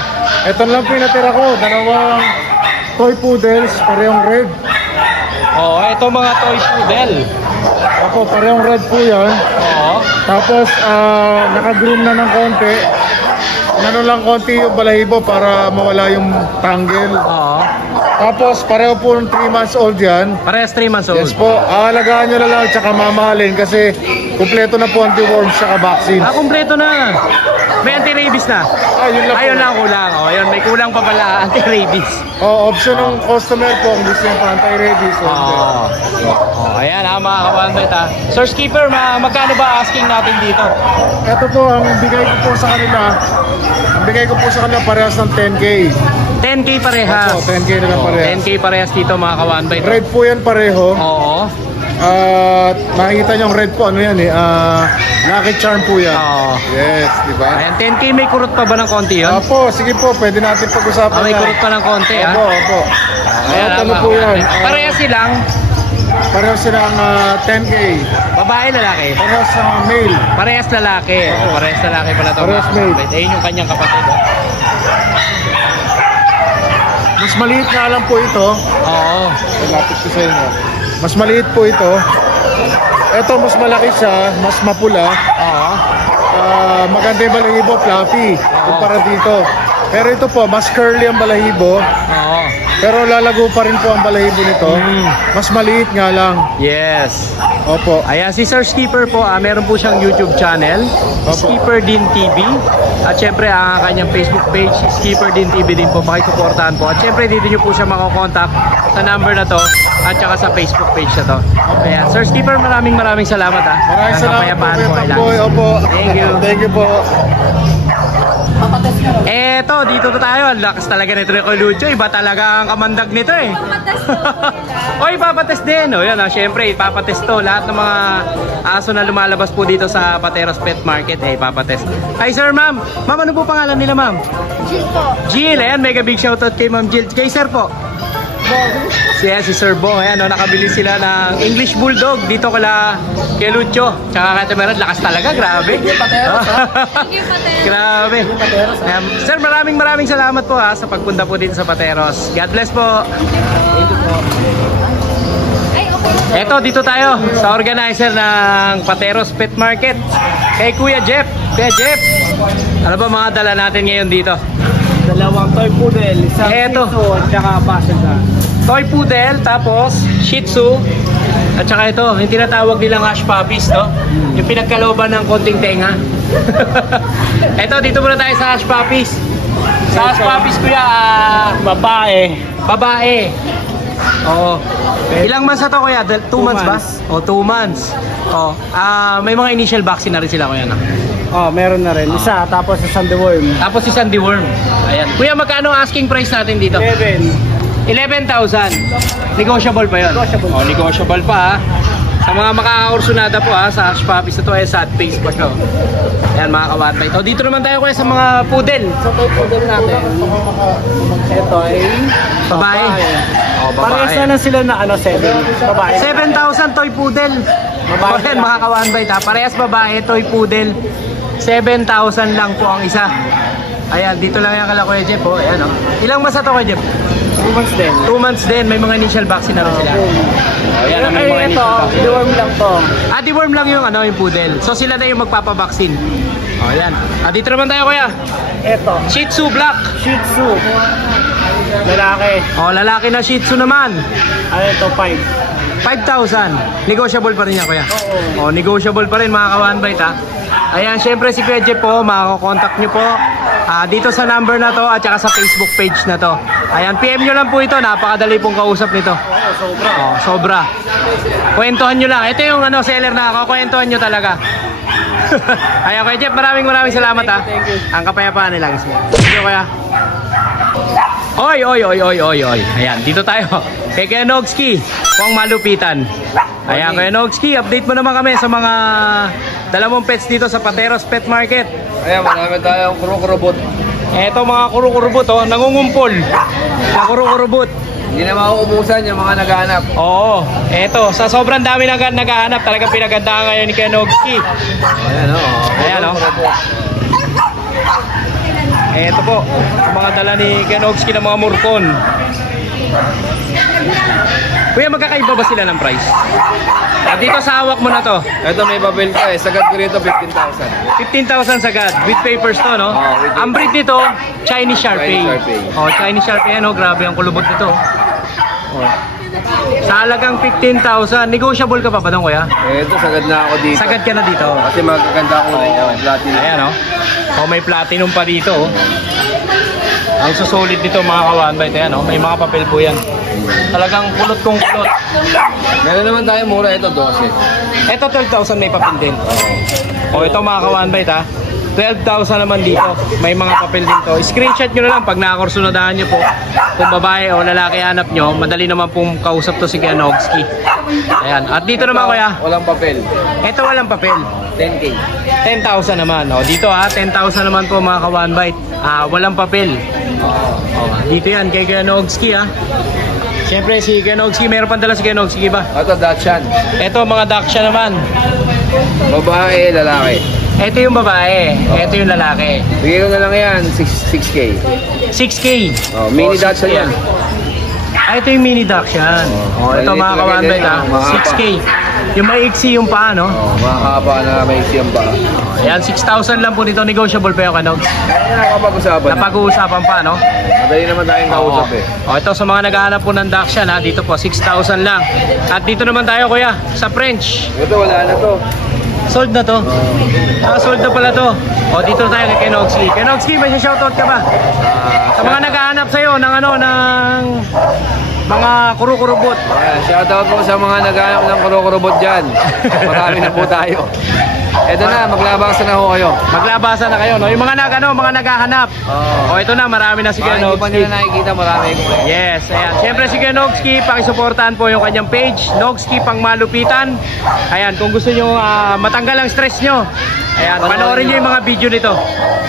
Ito lang po yung natira ko. Dalawang toy poodles, parehong red. Oo, ito mga toy poodle. Ako, parehong red po yan. Oo. Tapos, naka-groom na ng konti. Inano lang konti yung balahibo para mawala yung tangle. Oo. Tapos, pareho po ng 3 months old yan. Parehas 3 months old. Yes po. Aalagaan nyo na lang tsaka mamahalin kasi kumpleto na po anti-worms tsaka vaccine. Ah, kumpleto na. May anti-rabies na. Yun lang po. Ayun lang kulang. O, ayun, may kulang pa pala anti-rabies. Option ng customer po kung gusto yung anti-rabies. Oo. Ayan ha, mga kawanbet ha. Sir Skipper, magkano ba asking natin dito? Ito po, ang bigay ko po sa kanila. Ang bigay ko po sa kanila parehas ng 10K. 10K parehas. Opo, 10K na lang parehas. 10K parehas dito mga kawanbet. Red po yan pareho. Oo. Makikita nyo yung red po, ano yan eh. Lucky Charm po yan. Oo. Yes, di ba? Ayan, 10K may kurot pa ba ng konti yun? Opo, sige po, pwede natin pag-usapan May yan. kurot pa ng konti ha? Opo, opo. Ayan, Ano mga po yan? kawanbet. Parehas silang Pareho silang 10K. babae, lalaki. Pareho sa male. Parehas lalaki. Parehas lalaki pala ito. Parehas male. Ayun yung kanyang kapatid. Oh. Mas maliit nga lang po ito. Oo. Lapit ko sa inyo. Mas maliit po ito. Ito mas malaki siya, mas mapula. Oo. Maganda yung balahibo, fluffy. Kumpara dito. Pero ito po, mas curly ang balahibo. Oo. Pero lalago pa rin po ang balahibo nito. Mas maliit nga lang. Yes. Opo. Ayan, si Sir Skipper po, meron po siyang YouTube channel, Skipper Din TV. At syempre, ang kanyang Facebook page, Skipper Din TV din po, pakisuportahan po. At syempre, dito nyo po siya makakontakt sa number na to at saka sa Facebook page na to. Ayan, Sir Skipper, maraming salamat ha. Maraming Ang salamat kapayapaan po, po ay Kuya Tamboy. lagi. Opo. Thank you. Thank you po. Papatas Eto, dito na tayo. Lakas talaga nito ni Kuya Lucho. Iba talaga ang kamandag nito eh. O, ipapatest din. O, yan, syempre, ipapatest to. Lahat ng mga aso na lumalabas po dito sa Pateros Pet Market, ipapatest. Hi, sir, ma'am. Ma'am, ano po pangalan nila, ma'am? Jill po. Jill, ayan, mega big shoutout kay Ma'am Jill. Kay sir po. Si Sir Bo, ayan, nakabili sila ng English Bulldog dito kay Lucho. Tsaka kay Temerad, lakas talaga, grabe. Grabe. Ayan, sir, maraming salamat po sa pagpunta po dito sa Pateros. God bless po. Eto, dito tayo sa organizer ng Pateros Pet Market. Kay Kuya Jeff. Kuya Jeff, ano ba mga dala natin ngayon dito? Dalawang toy poodle, isang Eto. Shih Tzu, tsaka Basset. Toy poodle, tapos Shih Tzu, at saka ito, yung tinatawag nilang Hush Puppies, no? Yung pinagkalooban ng konting tenga. Eto, dito muna tayo sa Hush Puppies. Sa Hush Puppies, kuya, Babae. babae. Oo. Ilang months na to, kuya? 2 months ba? O, 2 months. O, may mga initial vaccine na rin sila, kuya, no? Oh, meron na rin. Isa, tapos isang deworm. Tapos isang deworm. Ayan. Kuya, magkano ang asking price natin dito? 11,000. Negotiable pa yun? Negotiable. Oh, negotiable pa, ha? Sa mga makakakursunada po, sa Hush Puppies na to, sad face pa siya. Ayan, mga kabatay. O, dito naman tayo, kuya, sa mga poodle. Sa toy poodle natin, ito ay Babae. Oh, parehas na lang sila na 7. Babae. 7,000 toy poodle. Babae. Ayan, mga kawanbay, ha? Parehas babae, toy poodle. 7,000 lang po ang isa. Ayan, dito lang yan kala Kuya Jeff, oh. Ayan, oh. Ilang months na to, Kuya Jeff? 2 months din. 2 months din, may mga initial vaccine na rin sila. Ayan, may mga Ito, initial vaccine. deworm lang to. Deworm lang yung yung poodle. So sila na yung magpapabaksin. Oh, ayan. Dito naman tayo, Kuya. Ito, Shih Tzu Black. Shih Tzu. Lalaki. Oh, lalaki na Shih Tzu naman. Ano ito, 5. 5,000. Negotiable pa rin yan, Kuya. Oo. Oh, negotiable pa rin, mga ka-1bite, ha. Ayan, syempre si Kuya Jeff po, makakontakt nyo po dito sa number na to at saka sa Facebook page na to. Ayan, PM nyo lang po ito, napakadali pong kausap nito. Sobra. Oh, sobra. Kwentuhan nyo lang. Ito yung seller na kakwentuhan nyo talaga. Ayan, Kuya Jeff, maraming salamat, ha. Thank you. Ang kapayapaan nila. Thank you, Kuya. Oy. Ayan, dito tayo. Kay Kuya Nogski, Kuang Malupitan. Ayan, Kuya Nogski, update mo naman kami sa mga dalawang pets dito sa Pateros Pet Market. Ayan, marami tayong kuro-kurobot. Eto mga kuro-kurubot, nangungumpol na kuro-kurubot. Hindi na mauubusan yung mga naghahanap. Oo, eto, sa sobrang dami naghahanap, talagang pinagandahan ngayon ni Kuya Nogski. Ayan, Ayan, eto po, ang mga dala ni Kuya Nogski ng mga murkon. Kuya, magkakaiba ba sila ng price? Dito sa hawak mo na to, Ito may babel ka Sagad ko rito 15,000. 15,000 sagad, with papers to, no? with Ang breed nito, Chinese Sharpei. Chinese Sharpei. Oh, Chinese Sharpei, grabe ang kulubot nito. Oh. Sa halagang 15,000, negotiable ka pa ba doon, Kuya? Ito, sagad na ako dito. Sagad ka na dito. Kasi magaganda ko na yun. Platinum. Ayan, oh. Oh, may platinum pa dito, oh. Ang susulit dito, mga ka-1bite, ayan, oh. May mga papel po yan. Talagang kulot kong kulot. Meron naman tayo mura. Ito, 12. Ito, 12,000 may papel din. Oh, ito mga ka-1bite, ha. 12,000 naman dito. May mga papel din to. Screenshot nyo na lang pag nakakursunadahan nyo po. Kung babae o lalaki hanap nyo, madali naman pong kausap to si Kuya Nogski. Ayan. At dito naman, Kuya. Walang papel. Ito walang papel. 10K. 10,000 naman. O, dito ha, 10,000 naman po mga ka-1bite. Walang papel. Dito yan kay Kuya Nogski, ha. Siyempre si Kuya Nogski, meron pang dala si Kuya Nogski ba? Ito, Dachshund. Ito mga Daksha naman. Babae, lalaki. Ito yung babae, ito yung lalaki. Bigay ko na lang yan, 6K. 6K. Oh, mini Dachshund yan. Ito yung mini Dachshund. Ito mga ka-1bite, ha. 6K. Yung maiksi yung paa, no? Makakaba na may siyang ba. Ayan, 6,000 lang po dito. Negotiable pa yung Kanogs. Nakapag-usapan. Napag-uusapan pa, no? Madali naman tayong kausap eh. Ito sa mga naghahanap po ng Dachshund, ha. Dito po, 6,000 lang. At dito naman tayo, Kuya, sa French. Ito, wala na to. Sold na to. Sold na pala to. O, dito tayo kay Nogski. Kay Nogski, may shoutout ka ba? Sa mga naghahanap sa'yo ng mga kuro-kurubot. Shoutout po sa mga naghahanap ng kuro-kurubot dyan. Marami na po tayo. Eto na, maglabasan na ho kayo. Maglabasan na kayo, no? Yung mga mga naghahanap. O ito na, marami na si Kuya Hindi pa Nogski. nila nakikita, marami ko. Yes, ayan. Siyempre si Kuya Nogski, pakisuportahan po yung kanyang page, Nogski Pangmalupitan. Ayan, kung gusto nyo matanggal ang stress nyo, ayan, panoorin nyo yung mga video nito.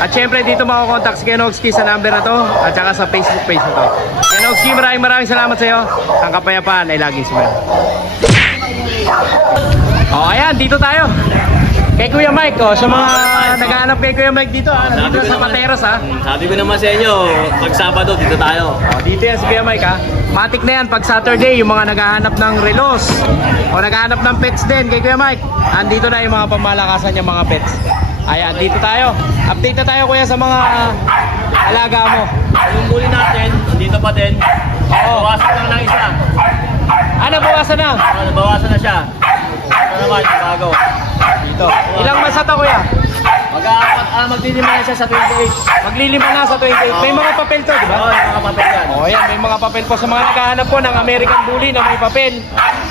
At siyempre dito makakontakt si Kuya Nogski sa number na to at saka sa Facebook page na to. Kuya Nogski, maraming salamat sa iyo. Ang kapayapaan ay laging sumayo. Ayan, dito tayo. Kay Kuya Mike, sa mga naghahanap kay Kuya Mike dito, dito sa Pateros, ha. Sabi ko naman sa inyo, pag Sabado, dito tayo. Dito yan si Kuya Mike, ha. Matik na yan, pag Saturday, yung mga naghahanap ng relos o naghahanap ng pets din kay Kuya Mike, andito na yung mga pamalakasan niya mga pets. Ayan, dito tayo. Update na tayo, Kuya, sa mga alaga mo. Yung muli natin, dito pa din. Bawasan lang ng isa. Nabawasan na? Nabawasan na siya. Ito naman, bago. Dito. Ilang months na to, Kuya? Maglilima na siya sa 28. Maglilima na sa 28. May mga papel to, di ba? Oo, may mga papel yan. Ayan, may mga papel po sa mga naghahanap po ng American Bully na may papel.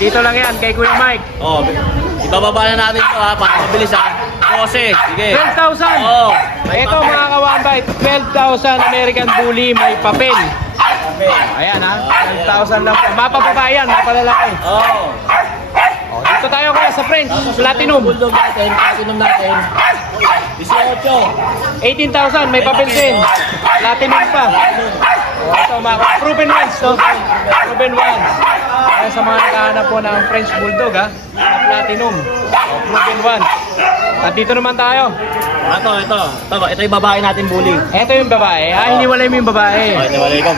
Dito lang yan, kay Kuya Mike. Ibababa na natin ito ha, para mabilis ha. 12, sige. 12,000? Oo. Ito mga ka-1bite, 12,000 American Bully may papel. Ayan ha, 12,000 lang po. Mapababae yan, mapalalaki. Oo. Dito tayo Kuya sa French, Platinum. Bulldog natin, Platinum natin. 18,000, may papel din. Platinum pa. Ito mga proven ones to. Proven ones. Kaya sa mga naghahanap po ng French Bulldog ha, na Platinum. Proven ones. At dito naman tayo. Ito yung babae natin bully. Ito yung babae. Hiniwalay mo yung babae. Hiniwalay ko.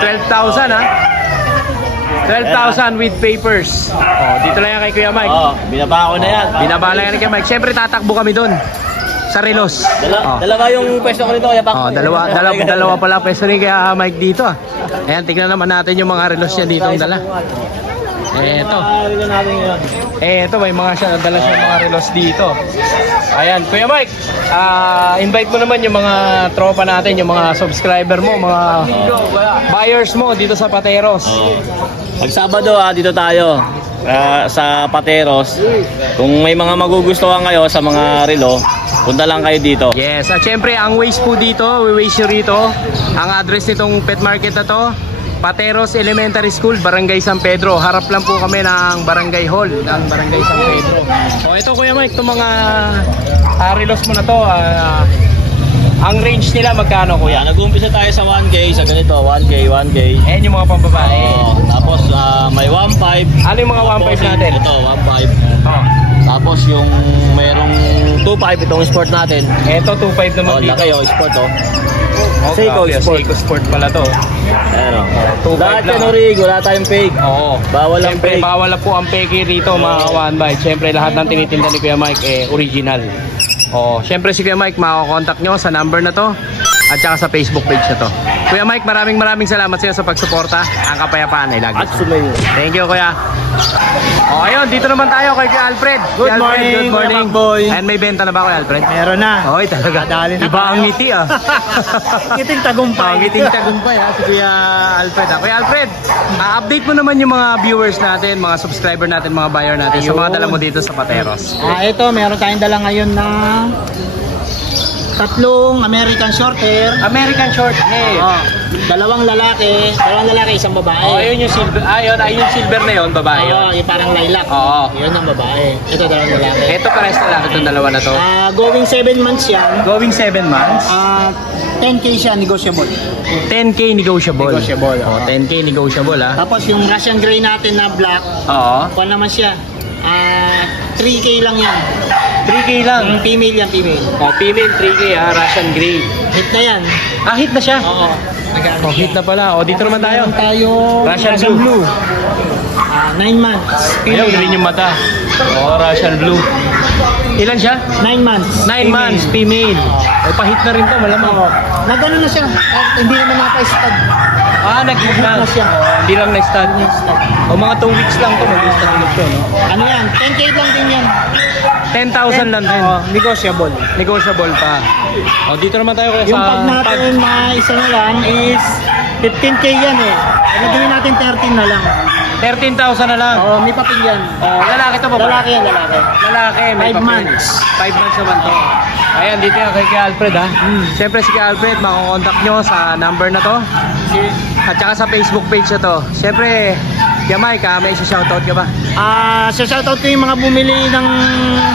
12,000 ha. 12,000 with papers. Dito lang yan kay Kuya Mike. Binaba ko na yan. Binaba lang yan kay Mike. Siyempre tatakbo kami doon. Sa Relos. Dalawa yung pwesto ko nito, Kuya Paco. Dalawa pala pwesto ni Kuya Mike dito. Ayan, tignan naman natin yung mga Relos niya dito ang dala. Ito may mga siya dala siya mga Relos dito. Ayan, Kuya Mike, invite mo naman yung mga tropa natin, yung mga subscriber mo, mga buyers mo dito sa Pateros. Pag Sabado dito tayo sa Pateros. Kung may mga magugustuhan kayo sa mga relo, punta lang kayo dito. Yes, at syempre ang waste po dito, waste nyo rito. Ang address nitong pet market na to, Pateros Elementary School, Barangay San Pedro. Harap lang po kami ng Barangay Hall ng Barangay San Pedro. Ito Kuya Mike, itong mga relos mo na to, ang range nila magkano Kuya? Nag-uumpisa tayo sa 1K, sa ganito, 1K. Ayan yung mga pambabae. Tapos may 1.5. Ano yung mga 1.5 natin? Ito, 1.5. Tapos yung mayroong 2.5 itong sport natin. Ito 2.5 naman dito. Laki sport Seiko Sport pala to. Ayan Lahat yan orig, wala tayong fake. Bawal ang Siyempre, fake. bawal na po ang fake rito mga one-bite. Siyempre, lahat ng tinitinda ni Kuya Mike original. Siyempre si Kuya Mike, makakontakt nyo sa number na to at saka sa Facebook page na to. Kuya Mike, maraming salamat sa iyo sa pagsuporta. Ang kapayapaan ay lagi. Thank you, Kuya. Ayun, dito naman tayo kay Alfred. Good morning, boy. And may benta na ba Kuya Alfred? Meron na. Talaga. Iba ang ngiti Ngiting tagumpay. Ngiting tagumpay si Kuya Alfred. Kuya Alfred, update mo naman yung mga viewers natin, mga subscriber natin, mga buyer natin sa mga dala mo dito sa Pateros. Ito, meron tayong dala ngayon na tatlong American Shorthair. American Shorthair. Dalawang lalaki, isang babae. Ayun yung silver. Ayun yung silver na yun, babae yun. Yung parang lilac. Yun ang babae. Ito dalawang lalaki. Ito pares na lang itong dalawa na to. Going 7 months yan. Going 7 months. 10K siya, negotiable. 10K negotiable. 10K negotiable Tapos yung Russian Grey natin na black. Kuha naman siya. 3K lang yan. 3K lang? Female yan, female. Female 3K Russian Grey. Hit na yan. Hit na siya? Hit na pala. Dito naman tayo. Russian Blue. 9 months. Ayaw, galing yung mata. Russian Blue. Ilan siya? 9 months. 9 months, female. Pahit na rin to, malamang. Nagano na siya. Hindi naman napa-stud. Nag-hit na siya. Hindi lang na-stud. Mga 2 weeks lang to, mag-stud ulit to. Ano yan? 10K lang din yan. 10,000 lang din. Negotiable. Negotiable pa. O, dito naman tayo kuya Yung sa pag natin mga isa na lang is 15K yan eh. Nagawin natin 13 na lang. 13,000 na lang. Oo, may papel yan. Lalaki to ba? Lalaki yan, lalaki. Lalaki, may 5 papel. months. 5 months naman to. Ayan, dito yan kay Alfred ha. Siyempre si Alfred, makakontakt nyo sa number na to. At saka sa Facebook page na to. Siyempre, Jamaica, may isa-shoutout ka ba? Shoutout ko yung mga bumili ng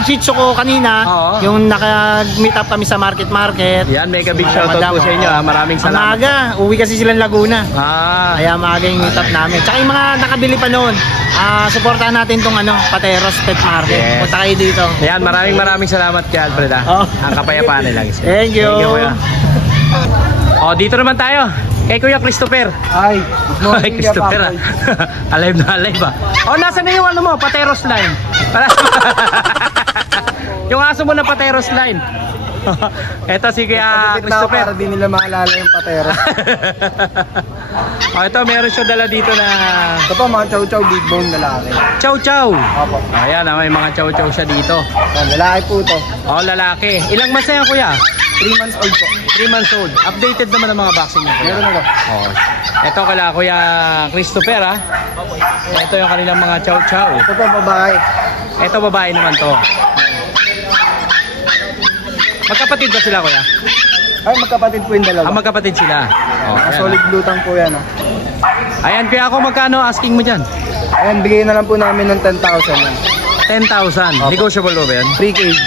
Shih Tzu ko kanina. Oo. Yung naka-meet up kami sa market. Yan, mega big shoutout po sa inyo ha. Maraming salamat. Maaga, uwi kasi silang Laguna. Kaya maaga yung meet up namin. Tsaka yung mga nakabili pa noon, supportahan natin tong Pateros Pet Market. Yes. Punta kayo dito. Ayan, maraming salamat kay Alfred ha. Ang kapayapaan nila. Thank you. Thank you kuya. O, dito naman tayo. Kay Kuya Christopher. Ay, Ay, Christopher ha. Alive na alive ha. O, nasa na yung Pateros line? Yung aso mo na Pateros line. Ito si Kuya Christopher. Para di nila maalala yung Pateros. Ito, meron siya dala dito na Ito po, mga chow-chow big bone lalaki. chow chow. Opo. Ayan, may mga chow chow siya dito. Lalaki po ito. O, lalaki. Ilang months na yan kuya? 3 months old po. 3 months old. Updated naman ang mga vaccine niya. Meron ako. Oh. Ito kala Kuya Christopher ha. Ito yung kanilang mga chow chow. Ito po, babae. Ito babae naman to. Magkapatid ba sila kuya? Ay, magkapatid po yung dalawa. Magkapatid sila. Oh, ayan, solid blutang po yan. Ayan, kaya ako magkano asking mo dyan? Ayan, bigay na lang po namin ng 10,000 yan. 10,000. Negotiable ba yan? Pre-cage.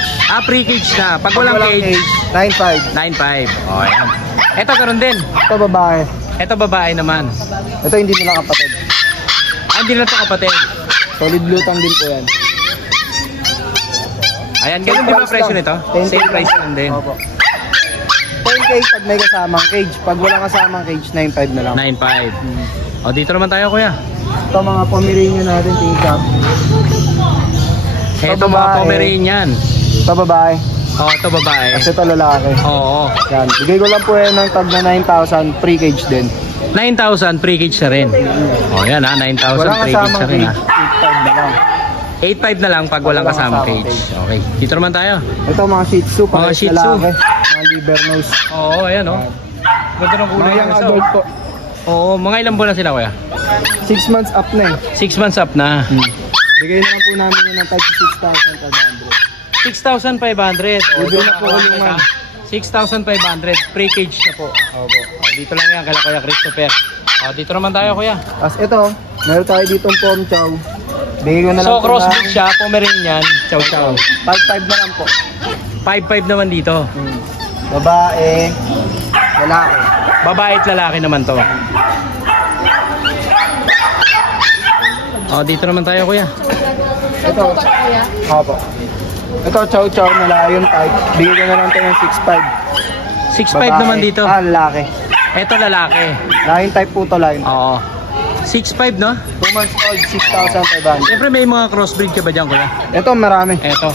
Pre-cage na. Pag walang cage, 9,500. 9,500. Oh, ayan. Ito karon din. Ito babae. Ito babae naman. Ito hindi nila kapatid. Hindi na ito kapatid. Solid blutang din po yan. Ayan, ganun din ba presyo nito? Same price lang din. Opo. 10K pag may kasamang cage. Pag walang kasamang cage, 9,500 na lang. 9,500. O, dito naman tayo kuya. Ito mga Pomeranian natin, tingkap. Ito mga Pomeranian. Ito babae. Oh, ito babae. Kasi ito lalaki. Oo. Yan. Bigay ko lang po yan ng tag na 9,000 pre-cage din. 9,000 pre-cage na rin. Oh, yan ha. 9,000 pre-cage na rin ha. 8,500 na lang. 8,500 na lang pag walang kasamang cage. Okay. Dito naman tayo. Ito mga Shih Tzu. Mga Shih Tzu. Mga liver nose. Oo, ayan oh. Ganda ng kulay Mga ng isa. adult po. Oo, mga ilang buwan na sila kuya? 6 months up na eh. 6 months up na. Bigay na lang po namin yun ng tag 6,500. 6,500. Libre na po kulungan. 6,500. Pre-cage na po. Opo. Dito lang yan kala Kuya Christopher. Dito naman tayo kuya. Tapos ito, meron tayo ditong pom chow. Bigay ko na lang So crossbreed siya, Pomeranian, chow chow. 5,500 na lang po. 5,500 naman dito. Babae, lalaki. Babae at lalaki naman to. Dito naman tayo kuya. Ito. Opo. Ito chow chow na lion type. Bigay ko na lang ito ng 6,500. 6,500 naman dito. Lalaki. Ito lalaki. Lion type po to, lion type. Oo. 6,500 no? 2 months old, 6,500. Siyempre may mga crossbreed ka ba dyan kuya? Ito marami. Ito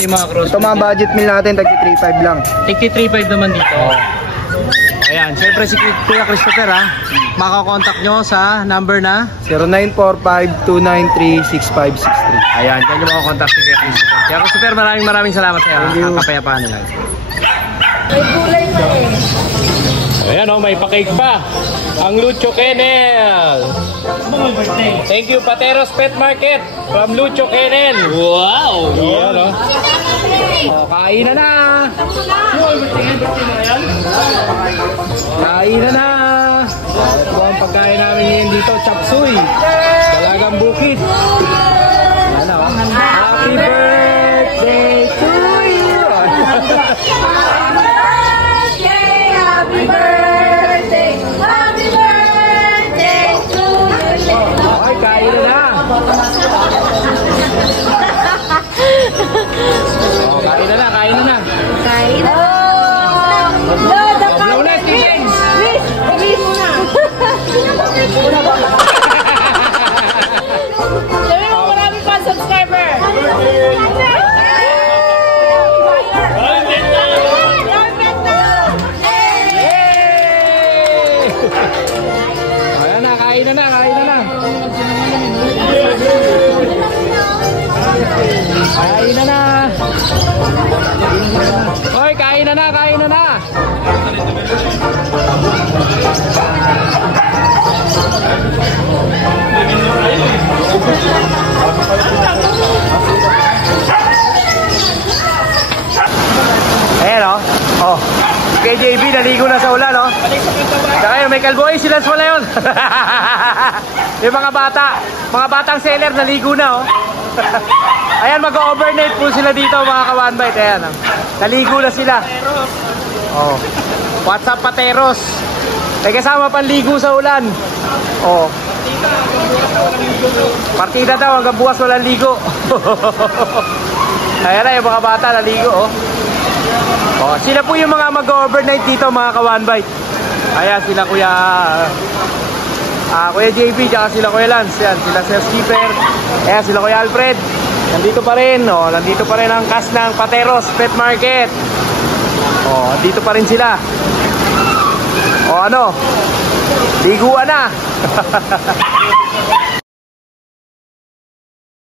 yung mga crossbreed. Ito mga budget meal natin, tag 3,500 lang. 3,500 naman dito. Ayan, siyempre si Kuya Christopher ha. Makakontakt nyo sa number na 0945-293-6563. ayan, dyan nyo makakontakt si Kuya Christopher. Kuya Christopher, maraming salamat sa iyo. Ang kapayapaan nila. May gulay pa eh. Ayan o, may pa-cake pa. Ang Lucho Kennel. Thank you, Pateros Pet Market from Lucho Kennel. Wow! Ayan o. Kain na na. Kain na na. Ito ang pagkain namin ngayon dito, chop suey. Dalagang bukid. Ano? Happy birthday to you. Happy birthday, happy birthday to you. Ay, kain na na. Kain na na, kain na na. Kain. Loda ka. Ulit, tingin. Please na. Sabi mo marami pa subscriber. Ayan na, kain na na, kain na na. Kain na na. Hoy, kain na na, kain na na. Ayan o. Oh. Kay JB, naligo na sa ulan, no? Saka may kalboy, sila wala yun. Yung mga batang seller, naligo na, oh. Ayan, mag-overnight po sila dito, mga ka-one bite. Ayan, oh. Naligo na sila. Oh. What's up, pateros? May kasama panligo sa ulan. Oh. Partida daw, hanggang bukas walang ligo. Ayan na, yung mga bata, naligo, oh. Oh, sila po yung mga mag-overnight dito, mga ka-one bite. Ayan, sila Kuya JB, tsaka sila Kuya Lance. Ayan, sila Sir Skipper. Ayan, sila Kuya Alfred. Nandito pa rin, oh. Nandito pa rin ang cast ng Pateros Pet Market. Oh, dito pa rin sila. Oh, ano? Liguan na.